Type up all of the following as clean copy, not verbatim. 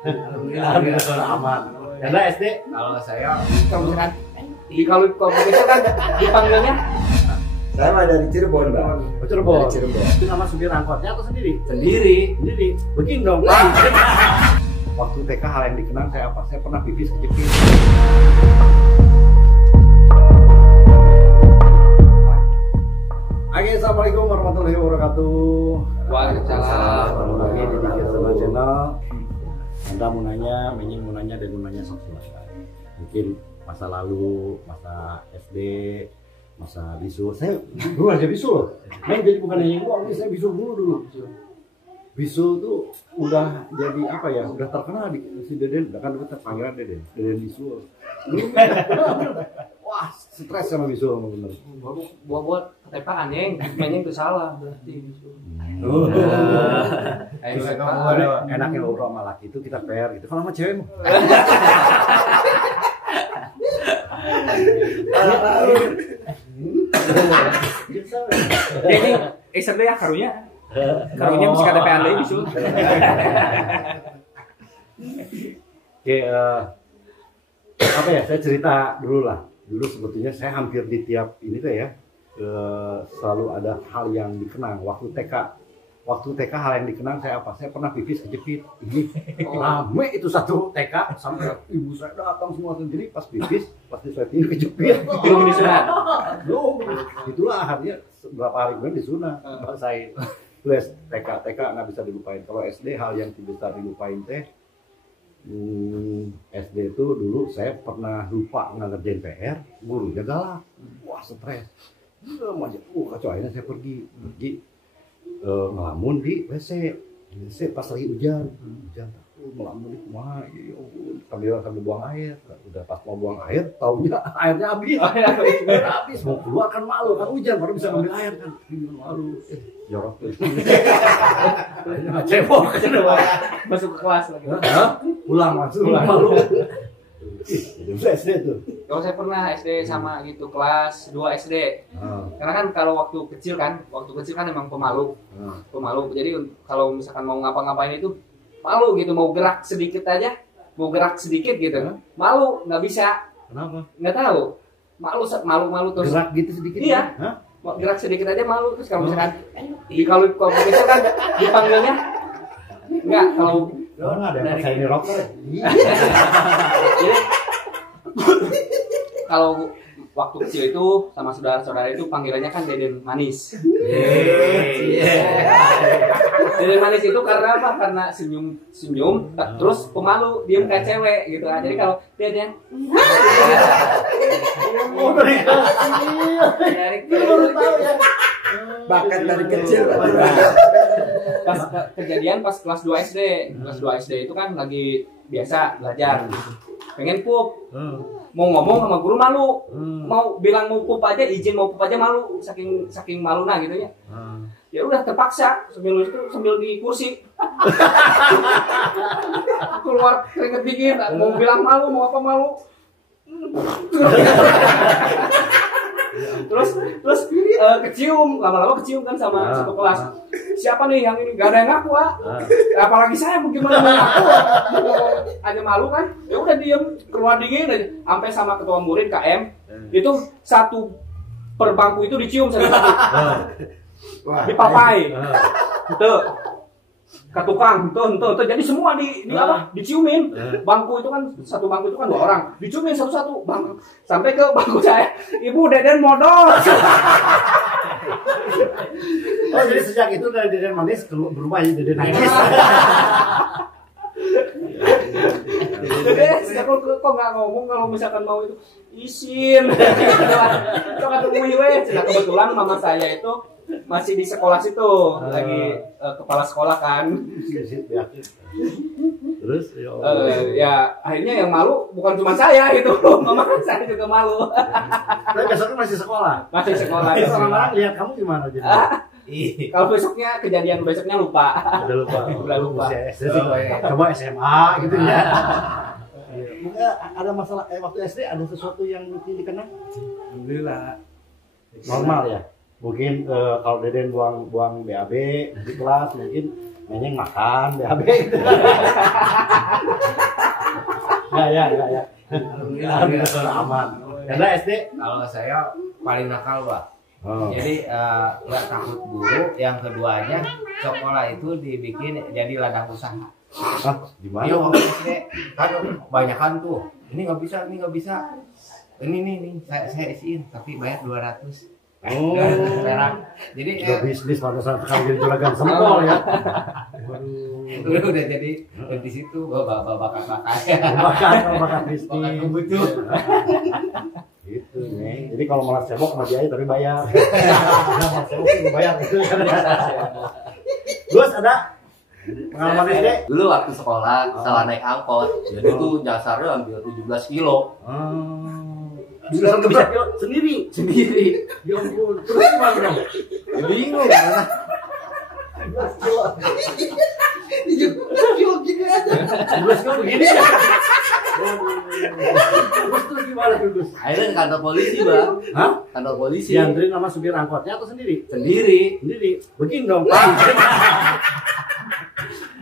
Alhamdulillah aman. Ada SD? Kalau saya Kalau misalkan di kalau itu kan dipanggilnya mah dari Cirebon, Bang. Cirebon. Dari Cirebon. Itu nama supir angkotnya atau sendiri? sendiri. Sendiri. Begini dong, Pak. Waktu TK hal yang dikenang saya apa? Saya pernah pipis kejepit. Oke, assalamualaikum warahmatullahi wabarakatuh. Waalaikumsalam. Ketemu lagi di Digital Channel. Anda mau nanya, Menying mau nanya, dan mau nanya sok silahkan. Mungkin masa lalu, masa SD, masa bisul. Saya dulu aja bisul loh. Jadi bukan hanya doang, saya bisul dulu. Bisul tuh udah jadi apa ya? Udah terkenal di si Deden, udah kan kita panggilan Deden bisul. Wah, stres sama bisul bener. Buat ketepaan yang mainnya itu salah berarti. Enaknya ngobrol sama laki itu kita fair gitu. Kalau sama cewek mah. Jadi SMP ya karunya mesti KTP-an deui bisul. Oke, apa ya? Saya cerita dulu lah. Dulu sebetulnya saya hampir di tiap ini tuh ya, selalu ada hal yang dikenang. Waktu TK hal yang dikenang saya apa? Saya pernah pipis kejepit. Rame itu satu TK sampai ibu saya datang semua sendiri pas pipis, pas diswetin kejepit. Belum disunat. Belum. Itulah akhirnya beberapa hari kemudian disunat. Saya plus TK nggak bisa dilupain. Kalau SD hal yang tidak bisa dilupain teh. SD itu dulu saya pernah lupa ngerjain PR, gurunya galak. Wah, stres. Kacau, akhirnya saya pergi ngelamun di WC pas lagi hujan ngelamun di rumah, sambil buang air. Udah pas mau buang air, taunya airnya habis mau keluar kan malu kan, hujan baru bisa ngambil air kan, malu jorok tuh. Akhirnya cebok Masuk ke kelas lagi. pulang malu. Itu SD tuh. Kalau saya pernah SD sama gitu kelas 2 SD. Karena kan kalau waktu kecil kan emang pemalu. Jadi kalau misalkan mau ngapa-ngapain itu malu gitu, mau gerak sedikit gitu. Malu, nggak bisa. Kenapa? Nggak tahu. Malu terus. Gerak gitu sedikit. Iya. Hah? Gerak sedikit aja malu, terus kalau misalkan kalau itu kan dipanggilnya enggak kalau Ada yang saya ini rocker. Jadi, kalau waktu kecil itu sama saudara-saudara itu panggilannya kan Deden Manis. Deden Manis itu karena apa? Karena senyum, terus pemalu, diem kayak cewek gitu. Jadi kalau Deden, Baru tahu ya. Bakat dari kecil. pas kejadian pas kelas 2 SD. Kelas 2 SD itu kan lagi biasa belajar. Pengen pup. Mau ngomong sama guru malu. Mau bilang mau pup aja, izin mau pup aja malu, saking maluna gitu ya. Ya udah terpaksa sambil di kursi. Keluar keringet dingin, mau bilang malu, mau apa malu. terus kecium, lama-lama kecium kan sama satu kelas. Siapa nih yang ini? Gak ada yang ngaku, apalagi saya gimana mau ngaku, aja malu kan. Ya udah diem, keluar dingin aja. Sampai sama ketua murid KM itu satu per bangku itu dicium satu-satu. Dipapai. Tuh. Ke tukang, tuh. Jadi semua diciumin. Bangku itu kan, satu bangku itu kan 2 orang. Diciumin satu-satu bangku. Sampai ke bangku saya. Ibu Deden modal. Oh, jadi sejak itu dari Deden Manis berubah jadi Deden Nangis. Jadi sejak kok nggak ngomong kalau misalkan mau itu izin. Coba temui we. Kebetulan mama saya itu masih di sekolah situ, lagi kepala sekolah kan. Terus ya akhirnya yang malu bukan cuma saya gitu, mama saya juga malu. Tapi besoknya masih sekolah. Terus orang-orang lihat kamu gimana jadi? Kalau kejadian besoknya lupa. Udah lupa. Coba SMA gitu ya. Mungkin ada masalah waktu SD ada sesuatu yang mungkin dikenang? Alhamdulillah. Normal ya. Mungkin kalau Deden buang BAB di kelas mungkin Menying makan BAB. ya. Alhamdulillah. Aman. Karena SD. Kalau saya paling nakal, Pak. Oh. Jadi nggak takut guru. Yang keduanya sekolah itu dibikin jadi ladang usaha. Ah, gimana? Iya waktu SD kan banyakan tuh. Ini nggak bisa, ini nggak bisa. Ini nih, saya isiin tapi bayar 200. Oh. Jadi Udah bisnis pada saat sekali jadi juragan sempol ya. udah jadi di situ bakat Makan bisnis. butuh. Gitu nih. Jadi kalau malah cebok sama dia tapi bayar. Malah cebok nggak bayar gitu. Terus ada pengalaman SD? Dulu waktu sekolah salah naik angkot, jadi tuh nyasarnya hampir 17 kilo Bisa bisa sendiri. sendiri. Ya ampun. Terus gimana dong? Ya, bingung karena 11 kilo begini ya. Terus gimana Gus? akhirnya ke kantor polisi, Bang. Hah? Kantor polisi. Dianterin sama supir angkotnya atau sendiri? Sendiri. Sendiri. Begini dong, Pak.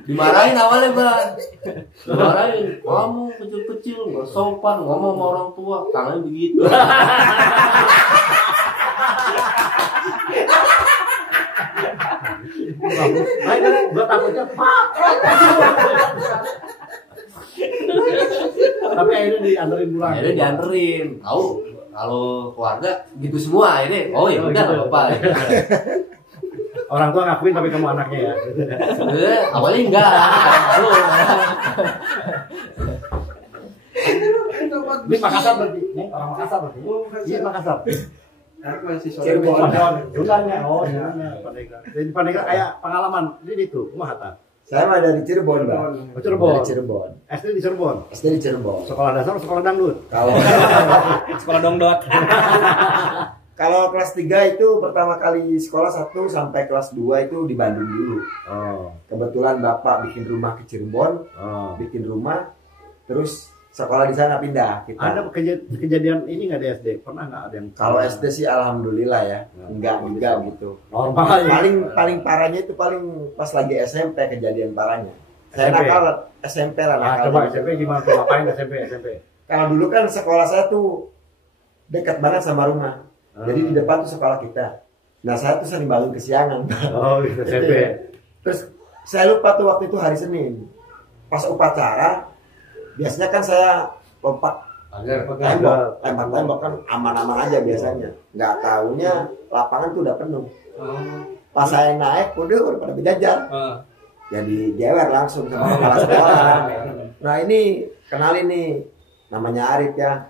Dimarahin awalnya, Bang. Dimarahin. Kamu kecil-kecil nggak sopan ngomong sama orang tua. Tangannya begitu. Gue takutnya Pak. Tapi akhirnya dianterin pulang. Akhirnya dianterin. Tahu kalau keluarga gitu semua ini. Oh ya udah nggak apa-apa. Orang tua ngakuin tapi kamu anaknya ya. Awalnya enggak. Halo. Ini Makassar berarti. Ini orang Makassar berarti. Iya Makassar. Aku masih Cirebon. Jumlahnya. Oh, jumlahnya. Pandeglang. Jadi Pandeglang kayak pengalaman. Jadi itu, Mahata. Saya mah dari Cirebon, Bang. Oh, Cirebon. Dari Cirebon. SD di Cirebon. SD di Cirebon. Sekolah dasar, sekolah dangdut. Kalau Sekolah dongdot. kalau kelas 3 itu pertama kali sekolah 1 sampai kelas 2 itu di Bandung dulu. Oh. Kebetulan Bapak bikin rumah ke Cirebon, Oh. bikin rumah, terus sekolah di sana pindah kita. Ada kejadian ini nggak di SD? Pernah nggak ada yang? Kalau SD sih alhamdulillah ya, enggak gitu. Normal ya. Paling parahnya itu paling pas lagi SMP kejadian parahnya. Saya SMP? nakal SMP lah Nah, nakal. coba SMP gimana tuh? Ngapain SMP? Kalau dulu kan sekolah saya tuh dekat banget sama rumah. Jadi di depan tuh sekolah kita. Nah saya tuh sering bangun kesiangan. Oh, gitu SMP. Terus saya lupa tuh waktu itu hari Senin. Pas upacara, biasanya kan saya lompat tembok kan aman-aman aja biasanya. Nggak taunya lapangan tuh udah penuh. Pas saya naik, udah pada berjajar. Jadi jewer langsung sama kepala sekolah. Nah ini kenalin nih, namanya Arif ya.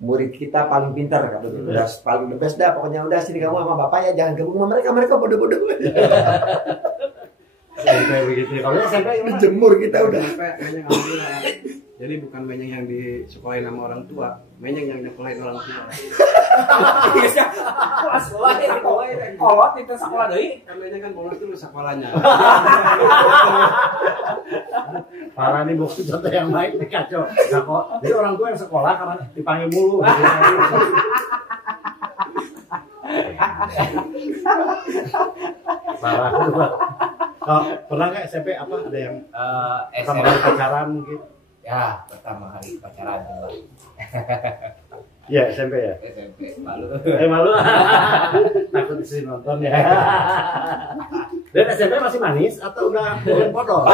Murid kita paling pintar katanya. Udah paling the best dah, pokoknya udah sini kamu sama bapak ya, jangan gabung sama mereka bodoh-bodoh. SMP begitu. Kalau SMP gimana? Jemur kita udah. Menyeng alhamdulillah. Jadi bukan menyeng yang disekolahin sama orang tua, menyeng yang nyekolahin orang tua. Sekolah kolot itu sekolah deui. Kan menyeng kan bolos dulu sekolahnya. Parah nih bukti contoh yang baik nih kacau. Nah, kok jadi orang tua yang sekolah karena dipanggil mulu. Parah tuh. Oh, pernah nggak SMP apa ada yang pertama kali pacaran mungkin? Ya, pertama kali pacaran coba. Iya SMP ya. SMP malu. Malu. Takut disini nonton ya. Dan SMP masih manis atau udah turun podol?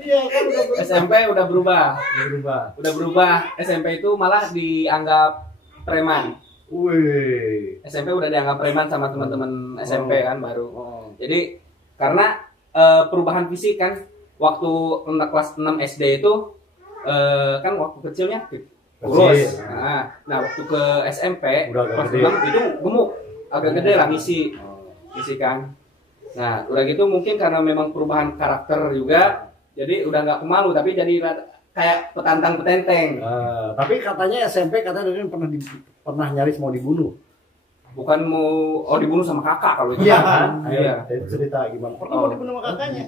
Iya kan udah SMP udah berubah. berubah. Udah berubah. SMP itu malah dianggap preman. Wih. SMP udah dianggap preman sama teman-teman SMP kan baru. Jadi karena perubahan fisik kan waktu kelas 6 SD itu kan waktu kecilnya kurus. Nah, waktu ke SMP Udah agak kelas gede. 6 itu gemuk, agak gede lah ngisi kan. Nah, udah gitu mungkin karena memang perubahan karakter juga, jadi udah nggak pemalu tapi jadi kayak petantang petenteng. Tapi katanya SMP katanya Deden pernah nyaris mau dibunuh. Bukan mau dibunuh sama kakak kalau itu. Iya kan? Iya. Ayo, cerita gimana? Pernah mau dibunuh sama kakaknya.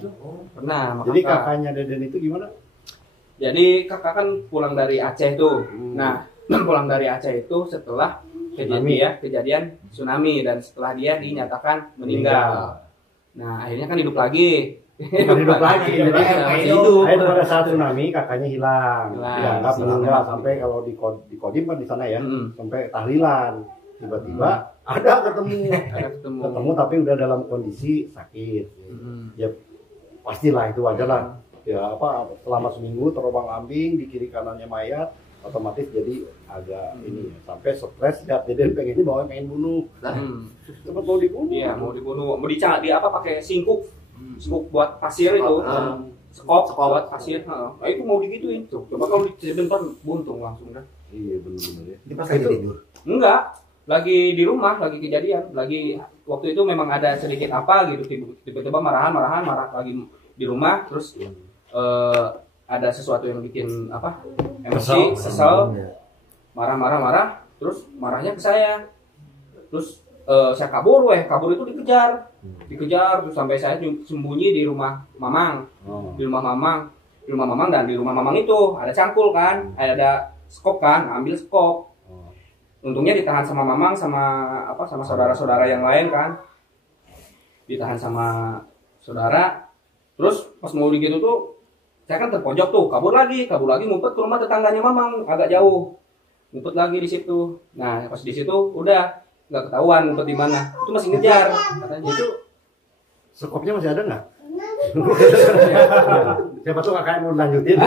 Pernah sama Jadi kakak. kakaknya Deden itu gimana? Jadi kakak kan pulang dari Aceh tuh. Nah, pulang dari Aceh itu setelah kejadian tsunami dan setelah dia dinyatakan meninggal. Nah, akhirnya kan hidup lagi. hidup lagi. Jadi Masih hidup. akhirnya pada saat tsunami kakaknya hilang. Hilang. Dianggap meninggal sampai kalau di Kodim kan di sana ya, sampai tahlilan. Tiba-tiba ada ketemu. Ketemu tapi udah dalam kondisi sakit. Ya pastilah itu wajar lah. Ya apa selama seminggu terombang-ambing di kiri kanannya mayat, otomatis jadi agak ini sampai stres ya, jadi pengennya bawa pengen bunuh. Cepat mau dibunuh. Iya, mau dibunuh, mau dicari apa pakai singkuk buat pasir itu. Skop buat pasir. Nah, itu mau digituin tuh. Coba kalau dicebentar buntung langsung dah. Iya benar-benar ya. Ini pas lagi tidur. Enggak, lagi di rumah, lagi kejadian, lagi waktu itu memang ada sedikit apa gitu, tiba-tiba marah lagi di rumah, terus ada sesuatu yang bikin apa emosi, kesel, marah, terus marahnya ke saya, terus saya kabur itu dikejar terus sampai saya sembunyi di rumah Mamang, di rumah Mamang dan di rumah Mamang itu ada cangkul kan, ada skop kan, ambil skop. Untungnya ditahan sama Mamang sama saudara-saudara yang lain kan, ditahan sama saudara. Terus pas mau gitu tuh saya kan terpojok tuh, kabur lagi ngumpet ke rumah tetangganya Mamang agak jauh, ngumpet lagi di situ. Nah pas di situ udah nggak ketahuan ngumpet di mana, itu masih ngejar katanya. Itu skopnya masih ada nggak? Siapa tuh kakaknya mau lanjutin?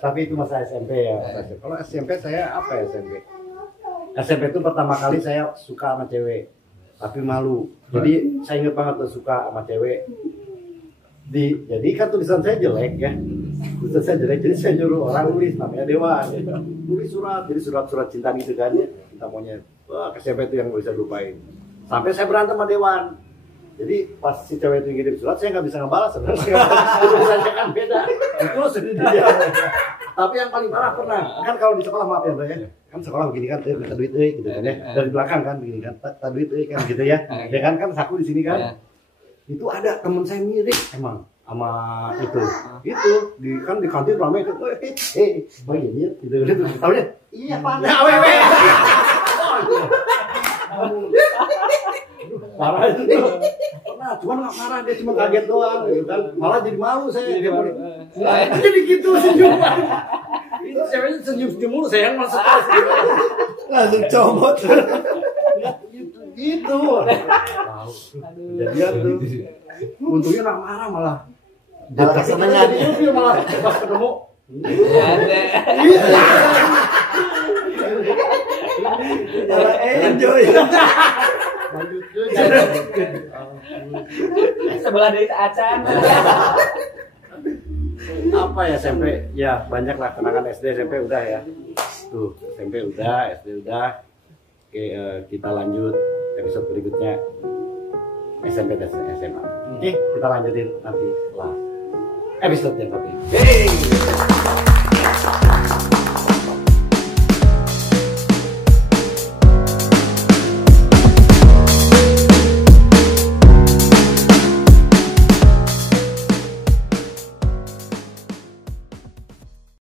Tapi itu masa SMP ya. Kalau SMP saya apa ya SMP? SMP itu pertama kali saya suka sama cewek, tapi malu. Jadi saya ingat banget tuh suka sama cewek. Jadi kan tulisan saya jelek ya. Tulisan saya jelek, jadi saya nyuruh orang nulis namanya Dewan. Ya. Nulis surat, jadi surat cinta gitu kan ya. Cinta monyet. Wah, SMP itu yang bisa lupain. Sampai saya berantem sama Dewan. Jadi pas si cewek itu ngirim surat, saya nggak bisa ngebalas sebenarnya. Tulisannya kan beda. Itu sedih dia. Tapi yang paling parah pernah, kan kalau di sekolah maaf ya Bro ya. Kan sekolah begini kan, minta duit gitu kan ya. Dari belakang kan begini kan, minta duit kan gitu ya. Ya kan saku di sini kan. Itu ada temen saya mirip emang sama itu. Itu di kantin ramai itu. Begini gitu. Tahu dia? Iya Pak. Awewe. Parah itu tuh. Pernah, cuman nggak marah, dia cuma kaget doang gitu kan. Malah jadi malu saya. Jadi gitu senyuman. Itu ceweknya senyum mulu, saya yang masuk kelas gitu. Langsung comot. Gitu. Kejadian tuh. Untungnya nggak marah malah. Malah senengnya dia malah pas ketemu. Enjoy. Sebelah dari Acan. Apa ya SMP? Ya banyak lah kenangan SD SMP udah ya. Tuh SMP udah, SD udah. Oke kita lanjut episode berikutnya SMP dan SMA. Oke kita lanjutin nanti setelah episode yang tapi.